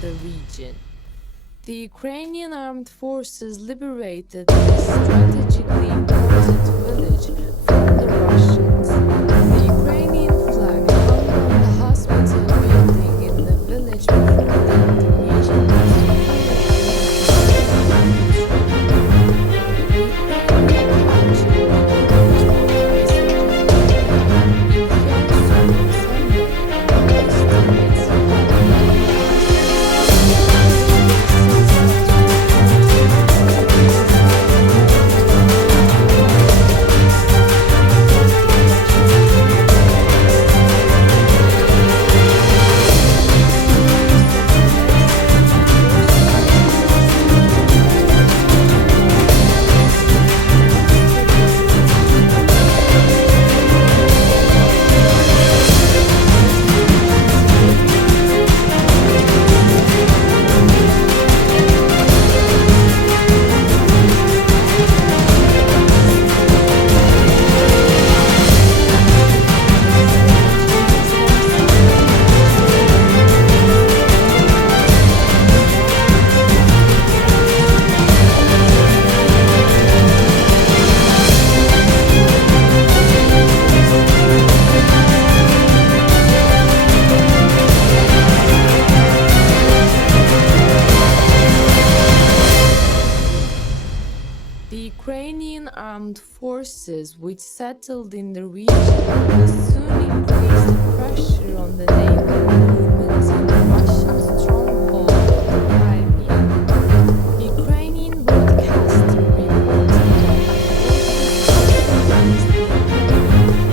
the region. The Ukrainian armed forces liberated this strategically important village from the Russians. The Ukrainian flag hung on the hospital building in the village before the region was fully The Ukrainian armed forces, which settled in the region, will soon increase pressure on the naval movements in the Russian stronghold of the Crimea. Ukrainian broadcaster reported that the forces raised the Ukrainian flag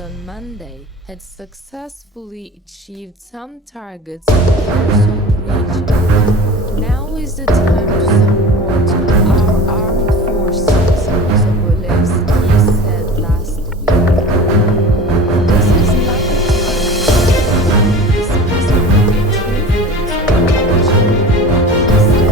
on Monday had successfully achieved some targets in the Kherson region. Now is the time to support our armed forces, Sobolevsky said last week. This is not the time to be specific achievements or action, he said.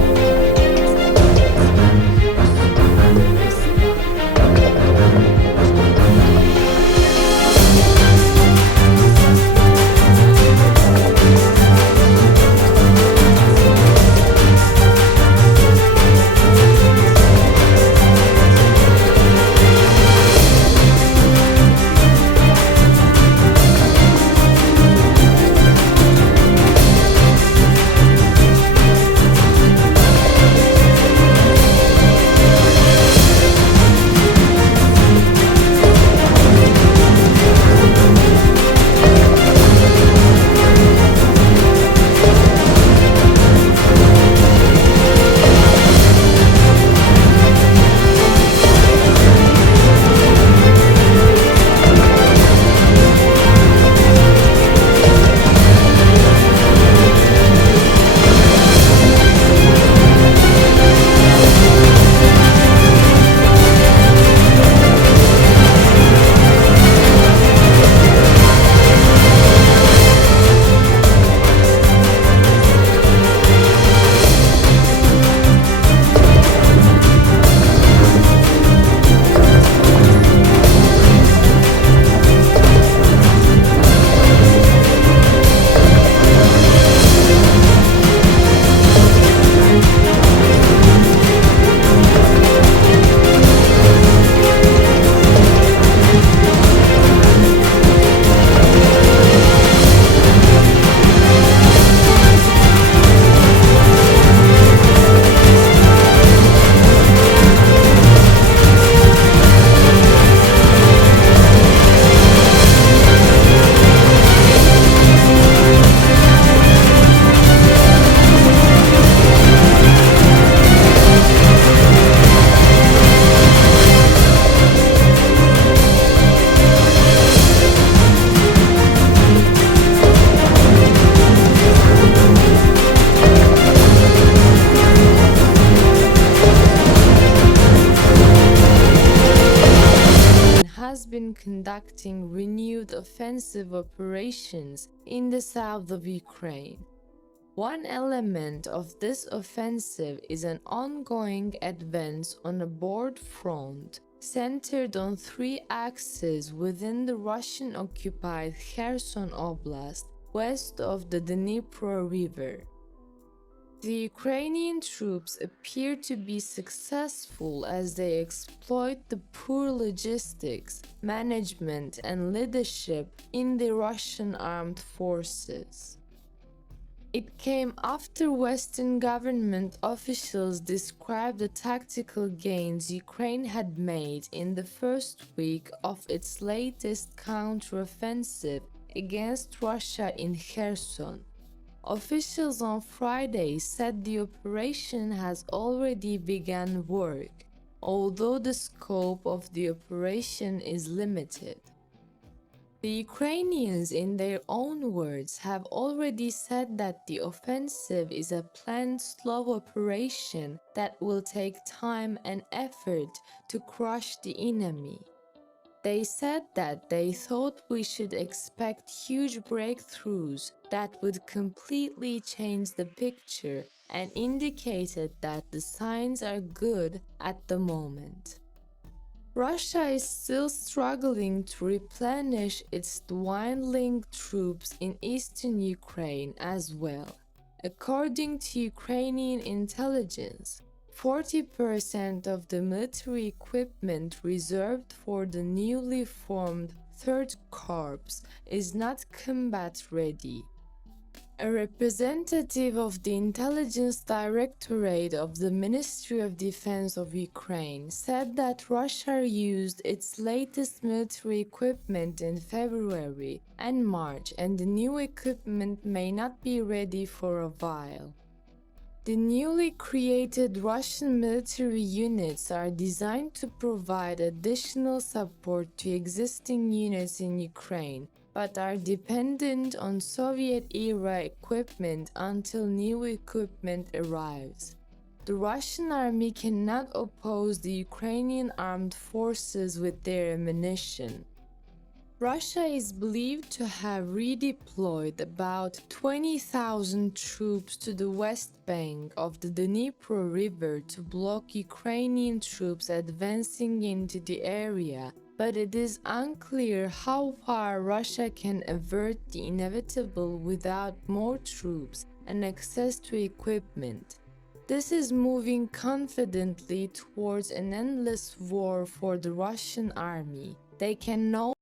conducting renewed offensive operations in the south of Ukraine. One element of this offensive is an ongoing advance on a broad front centered on three axes within the Russian-occupied Kherson Oblast, west of the Dnipro River. The Ukrainian troops appear to be successful as they exploit the poor logistics, management, and leadership in the Russian armed forces. It came after Western government officials described the tactical gains Ukraine had made in the first week of its latest counteroffensive against Russia in Kherson. Officials on Friday said the operation has already begun work, although the scope of the operation is limited. The Ukrainians, in their own words, have already said that the offensive is a planned slow operation that will take time and effort to crush the enemy. They said that they thought we should expect huge breakthroughs that would completely change the picture and indicated that the signs are good at the moment. Russia is still struggling to replenish its dwindling troops in eastern Ukraine as well. According to Ukrainian intelligence, 40% of the military equipment reserved for the newly formed 3rd Corps is not combat-ready. A representative of the Intelligence Directorate of the Ministry of Defense of Ukraine said that Russia used its latest military equipment in February and March, and the new equipment may not be ready for a while. The newly created Russian military units are designed to provide additional support to existing units in Ukraine, but are dependent on Soviet-era equipment until new equipment arrives. The Russian army cannot oppose the Ukrainian armed forces with their ammunition. Russia is believed to have redeployed about 20,000 troops to the west bank of the Dnipro River to block Ukrainian troops advancing into the area, but it is unclear how far Russia can avert the inevitable without more troops and access to equipment. This is moving confidently towards an endless war for the Russian army. They can no